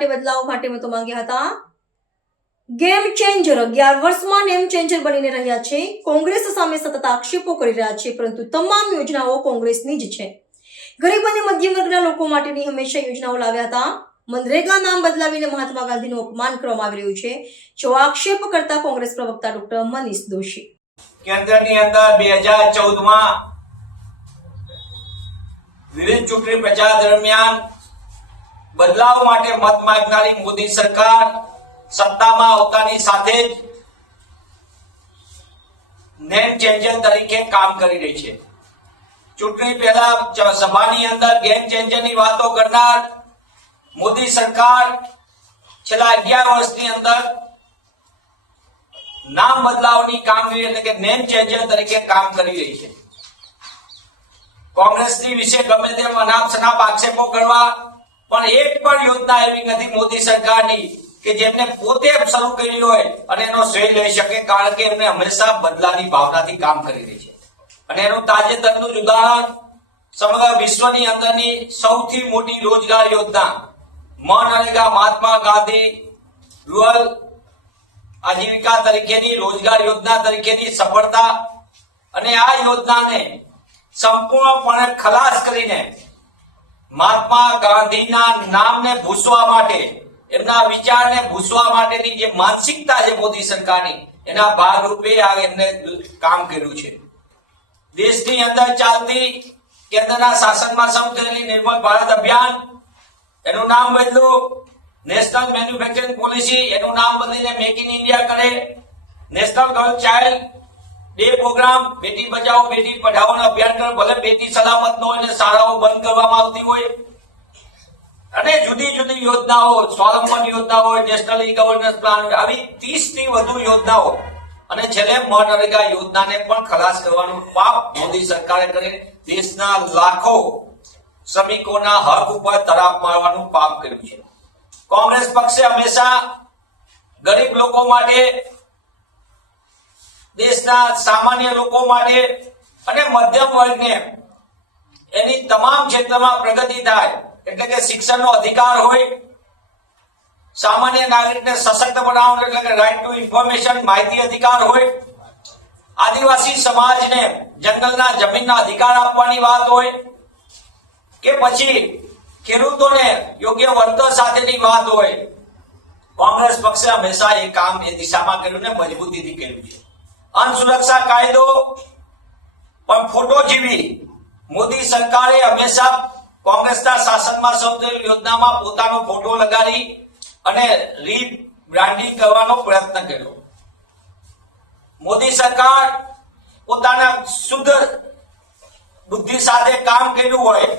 માટે બદલાવ માટે મતો માંગ્યા હતા। ગેમ ચેન્જર 11 વર્ષમાં નેમ ચેન્જર બનીને રહ્યા છે। કોંગ્રેસ સામે સતત આક્ષેપો કરી રહ્યા છે, પરંતુ તમામ યોજનાઓ કોંગ્રેસની જ છે। ગરીબ અને મધ્યમ વર્ગના લોકો માટેની હંમેશા યોજનાઓ લાવ્યા હતા। મનરેગા નામ બદલાવીને મહાત્મા ગાંધીનું અપમાન કરવામાં આવી રહ્યું છે, જો આક્ષેપ કરતા કોંગ્રેસ પ્રવક્તા ડોક્ટર મનીષ દોશી। કેન્દ્રની અંદર 2014માં વિવિધ ચૂંટણી પ્રચાર દરમિયાન બદલાવ માટે મત માંગનારી મોદી સરકાર સત્તામાં આવતાની સાથે જ નેમ ચેન્જર તરીકે કામ કરી રહી છે। ચૂંટણી પહેલા સભાની અંદર ગેમ ચેન્જરની વાતો કરનાર મોદી સરકાર છેલ્લા 11 વર્ષની અંદર નામ બદલાવની કામગીરી એટલે કે નેમ ચેન્જર તરીકે કામ કરી રહી છે। કોંગ્રેસની વિશે ગમે તેમ અનાપ શનાપ આક્ષેપો કરવા, પણ એક પણ યોજના એવી નથી મોદી સરકારની કે જેમને પોતે શરૂ કરી હોય અને એનો શ્રેય લઈ શકે, કારણ કે એમને હંમેશા બદલાની ભાવનાથી કામ કરી રહી છે। અને એનું તાજેતરનું ઉદાહરણ સમગ્ર વિશ્વની અંદરની સૌથી મોટી રોજગાર યોજના મનરેગા, મહાત્મા ગાંધી રૂરલ આજીવિકા તરીકેની રોજગાર યોજના તરીકેની સફળતા, અને આ યોજનાને સંપૂર્ણપણે ખલાસ કરીને મહાત્મા ગાંધીના નામને ભૂસવા માટે, એમના વિચારને ભૂસવા માટેની જે માનસિકતા છે મોદી સરકારની, એના ભાગરૂપે આ એમને કામ કર્યું છે। દેશની અંદર ચાલતી કેન્દ્રના શાસનમાં શરૂ થયેલી નિર્મળ ભારત અભિયાન, એનું નામ બદલું નેશનલ મેન્યુફેક્ચરિંગ પોલિસી, એનું નામ બદલીને મેક ઇન ઇન્ડિયા કરે। National girl child day programme, બેટી બચાવો બેટી પઢાઓનો અભિયાન કરે, ભલે બેટી સલામત ન હોય ને શાળાઓ બંધ કરવામાં આવતી હોય, અને જુદી જુદી યોજનાઓ, સ્વાવલંબન યોજના હોય, નેશનલ ઈ ગવર્નન્સ પ્લાન હોય, આવી 30 થી વધુ યોજનાઓ, અને છેલ્લે મનરેગા યોજનાને પણ ખલાસ કરવાનું પાપ મોદી સરકારે કરી દેશના લાખો શ્રમિકોના હક ઉપર તરાપ મારવાનું પાપ કર્યું છે। કોંગ્રેસ પક્ષે હંમેશા ગરીબ લોકો માટે, દેશના સામાન્ય લોકો માટે અને મધ્યમ વર્ગને એની તમામ ક્ષેત્રમાં પ્રગતિ થાય, એટલે કે શિક્ષણનો અધિકાર હોય, સામાન્ય નાગરિકને સશક્ત બનાવવાનું એટલે કે રાઇટ ટુ ઇન્ફોર્મેશન, માહિતી અધિકાર હોય, આદિવાસી સમાજને જંગલના જમીનના અધિકાર આપવાની વાત હોય, કે પછી ખેડૂતોને યોગ્ય વળતર સાથેની વાત હોય, કોંગ્રેસ પક્ષે હંમેશા એ કામ એ દિશામાં કર્યું ને મજબૂતીથી કર્યું છે। અન્ન સુરક્ષા કાયદો પણ ફોટો જેવી મોદી સરકારે હંમેશા કોંગ્રેસના શાસનમાં શરૂ થયેલી યોજનામાં પોતાનો ફોટો લગાડી અને રીબ્રાન્ડિંગ કરવાનો પ્રયત્ન કર્યો। મોદી સરકાર પોતાના શુદ્ધ બુદ્ધિ સાથે કામ કર્યું હોય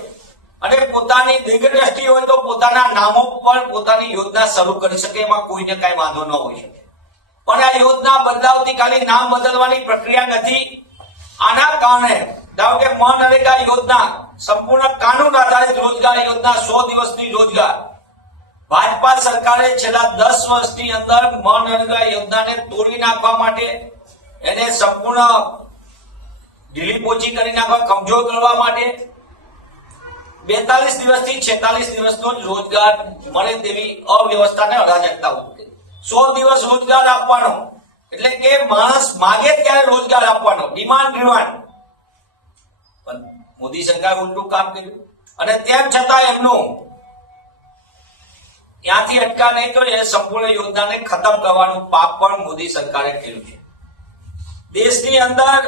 અને પોતાની દીર્ઘદ્રષ્ટિ હોય તો પોતાના નામો પર પોતાની યોજના શરૂ કરી શકે, એમાં કોઈને કઈ વાંધો ન હોઈ શકે, પણ આ યોજના બદલાવથી ખાલી નામ બદલવાની પ્રક્રિયા નથી। આના કારણે ધારો કે મનરેગા યોજના સંપૂર્ણ કાનૂન આધારિત રોજગાર યોજના, 100 દિવસની રોજગાર, ભાજપા સરકારે છેલ્લા 10 વર્ષની અંદર મનરેગા યોજનાને તોડી નાખવા માટે, એને સંપૂર્ણ ઢીલી પોચી કરી નાખવા, કમજોર કરવા માટે 42 દિવસથી 46 દિવસનો જ રોજગાર મળે તેવી અવ્યવસ્થાને અરાજકતા ઉભી, 100 દિવસ રોજગાર આપવાનો, એટલે કે માણસ માગે ત્યારે રોજગાર આપવાનો, ડિમાન્ડ ડ્રિવન। પણ મોદી સરકારે ઉલટું કામ કર્યું, અને તેમ છતાં એમનું ત્યાંથી અટકા નહીં તો એ સંપૂર્ણ યોજનાને ખતમ કરવાનું પાપ પણ મોદી સરકારે કર્યું છે। દેશની અંદર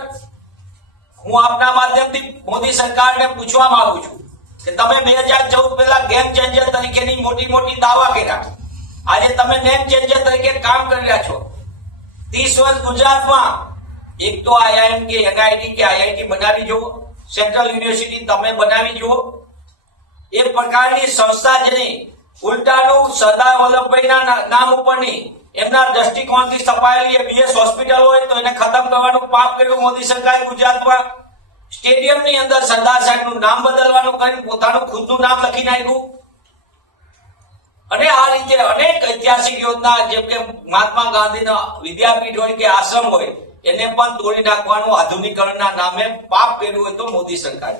હું આપના માધ્યમથી મોદી સરકારને પૂછવા માંગુ છું કે તમે 2014 પહેલા ગેમ ચેન્જર તરીકેની મોટી મોટી દાવા કર્યા, આજે તમે નેમ ચેન્જર તરીકે કામ કરી રહ્યા છો। 30 વર્ષ ગુજરાતમાં એક તો આઈઆઈએમ કે એનઆઈટી કે આઈઆઈટી બનાવી જુઓ, સેન્ટ્રલ યુનિવર્સિટી તમે બનાવી જુઓ, એ પ્રકારની સંસ્થા જેની ઉલટાનું સરદાર વલ્લભભાઈના નામ ઉપરની એમના દ્રષ્ટિકોણથી સ્થપાયેલી બીએસ હોસ્પિટલ હોય તો એને ખતમ કરવાનું પાપ કર્યું મોદી સરકારે ગુજરાતમાં। સ્ટેડિયમની અંદર સરદાર સાહેબનું નામ બદલવાનું કરીને પોતાનું ખુદનું નામ લખી નાખ્યું, અને આ રીતે અનેક ઐતિહાસિક યોજના જેમ કે મહાત્મા ગાંધીનો વિદ્યાપીઠ હોય કે આશ્રમ હોય એને પણ તોડી નાખવાનું આધુનિકરણના નામે પાપ કર્યું હોય તો મોદી સરકારે।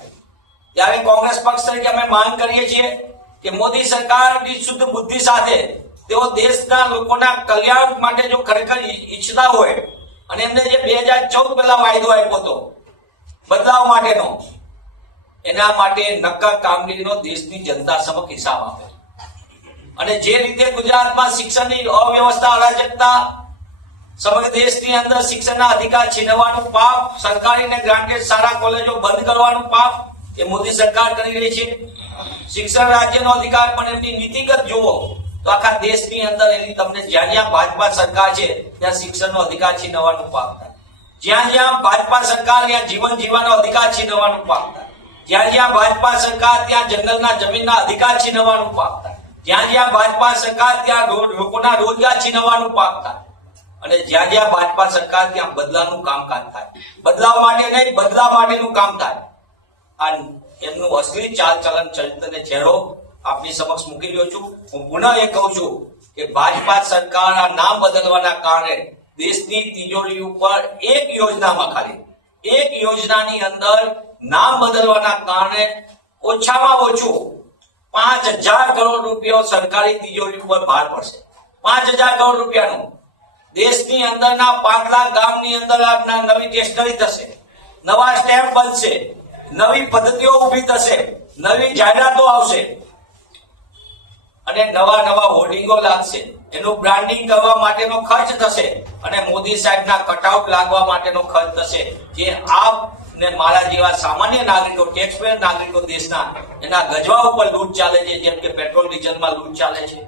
ત્યારે કોંગ્રેસ પક્ષ તરીકે અમે માંગ કરીએ છીએ કે મોદી સરકારની શુદ્ધ બુદ્ધિ સાથે તેઓ દેશના લોકોના કલ્યાણ માટે જો ખરેખર ઈચ્છતા હોય અને એમને જે 2014 પહેલા વાયદો આપ્યો હતો બદલાવ માટેનો, એના માટે નક્કર કામગીરીનો દેશની જનતા સમક્ષ હિસાબ આપે. અને જે રીતે ગુજરાતમાં શિક્ષણની અવ્યવસ્થા, અરાજકતા, સમગ્ર દેશની અંદર શિક્ષણના અધિકાર છીનવવાનું પાપ, સરકારી અને ગ્રાન્ટેડ શાળા કોલેજો બંધ કરવાનું પાપ એ મોદી સરકાર કરી રહી છે. શિક્ષણ રાજ્યનો અધિકાર પણ એમની નીતિગત જુઓ તો આખા દેશની અંદર એની તમને જ્યાં જ્યાં ભાજપા સરકાર છે ત્યાં શિક્ષણનો અધિકાર છીનવવાનું પાપ થાય. જ્યાં જ્યાં ભાજપા સરકાર ત્યાં જીવન જીવવાનો અધિકાર છીનવવાનું પાપ થાય. જ્યાં જ્યાં ભાજપા સરકાર ત્યાં જંગલના જમીનના અધિકાર છીનવવાનું પાપ થાય. જ્યાં જ્યાં ભાજપા સરકાર ત્યાં લોકોના રોજગાર છીનવવાનું પાપ થાય. અને જ્યાં જ્યાં ભાજપા સરકાર ત્યાં બદલાવનું કામકાજ થાય. બદલાવ માટે નહીં, બદલાવ માટેનું કામ થાય. આ એમનું અસલી ચાલ ચલન ચરિત્રને ચહેરો આપની સમક્ષ મૂકી રહ્યો છું. હું પુનઃ એ કહું છું કે ભાજપા સરકારના નામ બદલવાના કારણે દેશની તિજોરી ઉપર એક યોજનામાં ખાલી એક યોજનાની અંદર નામ બદલવાના કારણે ઓછામાં ઓછું 5,000 કરોડ રૂપિયા સરકારી તિજોરી ઉપર ભાર પડશે. 5,000 કરોડ રૂપિયાનું. દેશની અંદરના 5 લાખ ગામની અંદર આપના નવી ટેસ્ટરી થશે, નવા સ્ટેમ્પ બનશે, નવી પદ્ધતિઓ ઊભી થશે, નવી જાહેરાતો આવશે અને નવા હોર્ડિંગો લાગશે. એનું બ્રાન્ડિંગ કરવા માટેનો ખર્ચ થશે અને મોદી સાહેબના કટઆઉટ લાગવા માટેનો ખર્ચ થશે. જે આપ ને મારા જેવા સામાન્ય નાગરિકો, ટેક્સપેયર નાગરિકો દેશના એના ગજવા ઉપર લૂંટ ચાલે છે. જેમ કે પેટ્રોલ ડીઝલમાં લૂંટ ચાલે છે,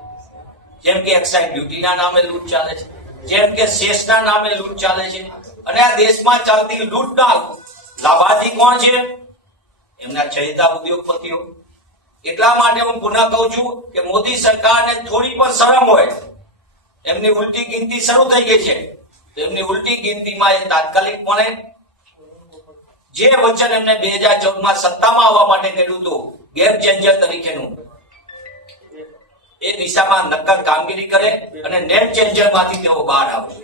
જેમ કે એક્સાઇઝ ડ્યુટીના નામે લૂંટ ચાલે છે, જેમ કે સેસના નામે લૂંટ ચાલે છે. અને આ દેશમાં ચાલતી લૂંટના લાભાર્થી કોણ છે? એમના ચહેતા ઉદ્યોગપતિઓ. એટલા માટે હું પુનઃ કહું છું કે મોદી સરકારને થોડી પણ શરમ હોય, એમની ઉલટી ગિનતી શરૂ થઈ ગઈ છે, તો એમની ઉલટી ગિનતીમાં એ તાત્કાલિકપણે જે વચન એમને 2014માં સત્તામાં આવવા માટે કર્યું હતું ગેમ ચેન્જર તરીકેનું, એ દિશામાં નક્કર કામગીરી કરે અને નેટ ચેન્જર માંથી તેઓ બહાર આવે.